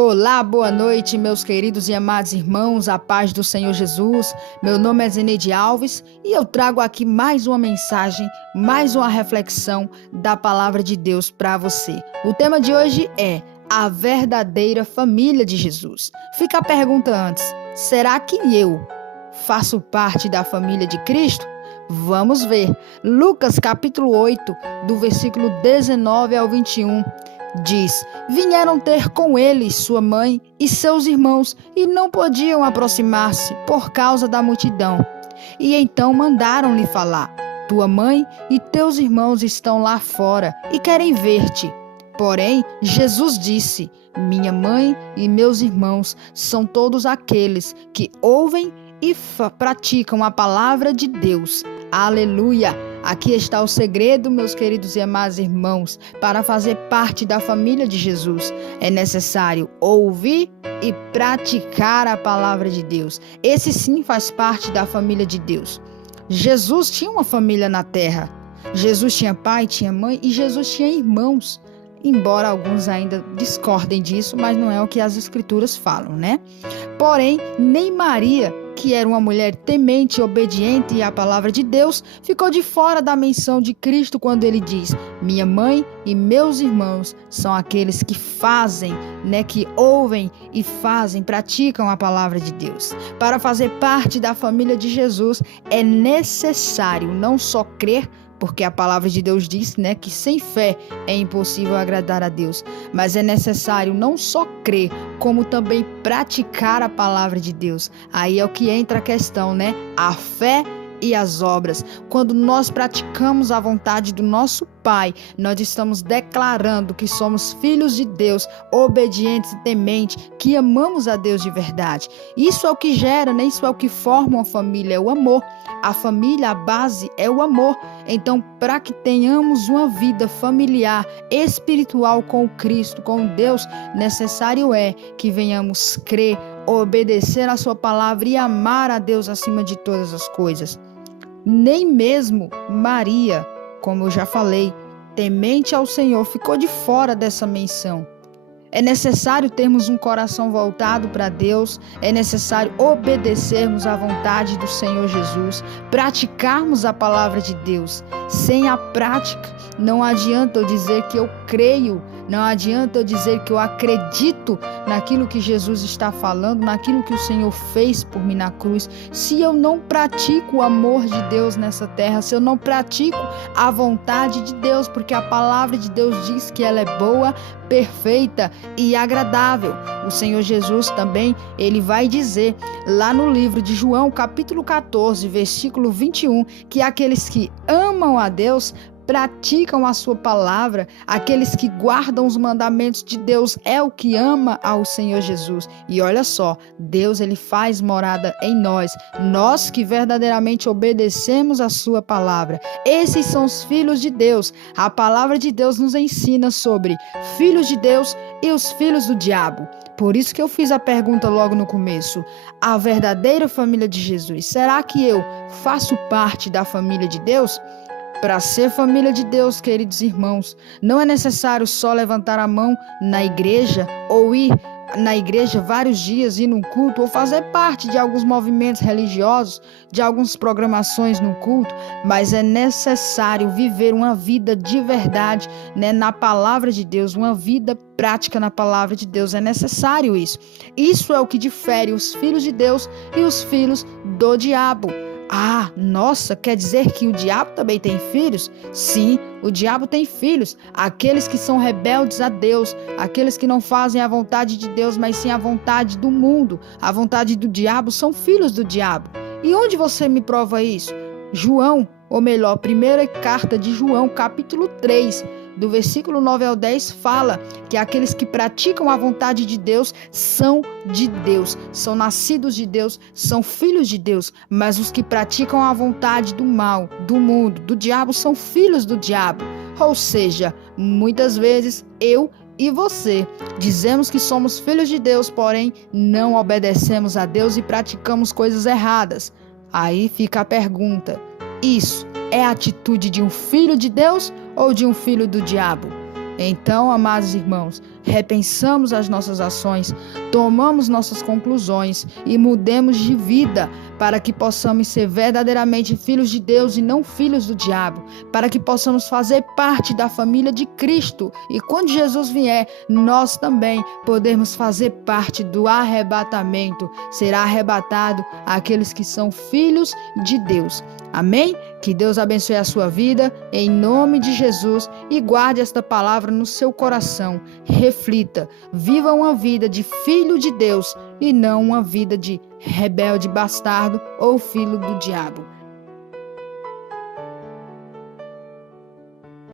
Olá, boa noite, meus queridos e amados irmãos, a paz do Senhor Jesus. Meu nome é Zeneide Alves e eu trago aqui mais uma mensagem, mais uma reflexão da palavra de Deus para você. O tema de hoje é a verdadeira família de Jesus. Fica a pergunta antes: será que eu faço parte da família de Cristo? Vamos ver. Lucas capítulo 8, do versículo 19 ao 21. Diz: vieram ter com ele sua mãe e seus irmãos e não podiam aproximar-se por causa da multidão. E então mandaram-lhe falar: tua mãe e teus irmãos estão lá fora e querem ver-te. Porém, Jesus disse: minha mãe e meus irmãos são todos aqueles que ouvem e praticam a palavra de Deus. Aleluia! Aqui está o segredo, meus queridos e amados irmãos. Para fazer parte da família de Jesus, é necessário ouvir e praticar a palavra de Deus. Esse sim faz parte da família de Deus. Jesus tinha uma família na terra. Jesus tinha pai, tinha mãe e Jesus tinha irmãos. Embora alguns ainda discordem disso, mas não é o que as escrituras falam, né? Porém, nem Maria, que era uma mulher temente e obediente à palavra de Deus, ficou de fora da menção de Cristo quando ele diz: minha mãe e meus irmãos são aqueles que fazem, que ouvem e fazem, praticam a palavra de Deus. Para fazer parte da família de Jesus, é necessário não só crer, porque a palavra de Deus diz, que sem fé é impossível agradar a Deus. Mas é necessário não só crer, como também praticar a palavra de Deus. Aí é o que entra a questão, a fé e as obras. Quando nós praticamos a vontade do nosso Pai, nós estamos declarando que somos filhos de Deus, obedientes e tementes, que amamos a Deus de verdade. Isso é o que gera, isso é o que forma uma família, é o amor. A família, a base é o amor. Então, para que tenhamos uma vida familiar, espiritual com Cristo, com Deus, necessário é que venhamos crer, obedecer a sua palavra e amar a Deus acima de todas as coisas. Nem mesmo Maria, como eu já falei, temente ao Senhor, ficou de fora dessa menção. É necessário termos um coração voltado para Deus, é necessário obedecermos à vontade do Senhor Jesus, praticarmos a palavra de Deus. Sem a prática, não adianta eu dizer que eu creio, não adianta eu dizer que eu acredito naquilo que Jesus está falando, naquilo que o Senhor fez por mim na cruz, se eu não pratico o amor de Deus nessa terra, se eu não pratico a vontade de Deus, porque a palavra de Deus diz que ela é boa, perfeita e agradável. O Senhor Jesus também, ele vai dizer lá no livro de João, capítulo 14, versículo 21, que aqueles que amam a Deus praticam a sua palavra, aqueles que guardam os mandamentos de Deus é o que ama ao Senhor Jesus. E olha só, Deus ele faz morada em nós que verdadeiramente obedecemos a sua palavra. Esses são os filhos de Deus. A palavra de Deus nos ensina sobre filhos de Deus e os filhos do diabo. Por isso que eu fiz a pergunta logo no começo: a verdadeira família de Jesus, será que eu faço parte da família de Deus? Para ser família de Deus, queridos irmãos, não é necessário só levantar a mão na igreja ou ir na igreja vários dias, ir num culto ou fazer parte de alguns movimentos religiosos, de algumas programações no culto, mas é necessário viver uma vida de verdade, na palavra de Deus, uma vida prática na palavra de Deus. É necessário isso. Isso é o que difere os filhos de Deus e os filhos do diabo. Ah, nossa, quer dizer que o diabo também tem filhos? Sim, o diabo tem filhos, aqueles que são rebeldes a Deus, aqueles que não fazem a vontade de Deus, mas sim a vontade do mundo, a vontade do diabo, são filhos do diabo. E onde você me prova isso? João, ou melhor, primeira carta de João, capítulo 3, do versículo 9 ao 10, fala que aqueles que praticam a vontade de Deus são de Deus, são nascidos de Deus, são filhos de Deus, mas os que praticam a vontade do mal, do mundo, do diabo, são filhos do diabo. Ou seja, muitas vezes eu e você dizemos que somos filhos de Deus, porém não obedecemos a Deus e praticamos coisas erradas. Aí fica a pergunta: isso é a atitude de um filho de Deus ou de um filho do diabo? Então, amados irmãos, repensamos as nossas ações, tomamos nossas conclusões e mudemos de vida para que possamos ser verdadeiramente filhos de Deus e não filhos do diabo, para que possamos fazer parte da família de Cristo e quando Jesus vier, nós também podemos fazer parte do arrebatamento. Será arrebatado aqueles que são filhos de Deus. Amém? Que Deus abençoe a sua vida, em nome de Jesus, e guarde esta palavra no seu coração. Reflita, viva uma vida de filho de Deus e não uma vida de rebelde bastardo ou filho do diabo.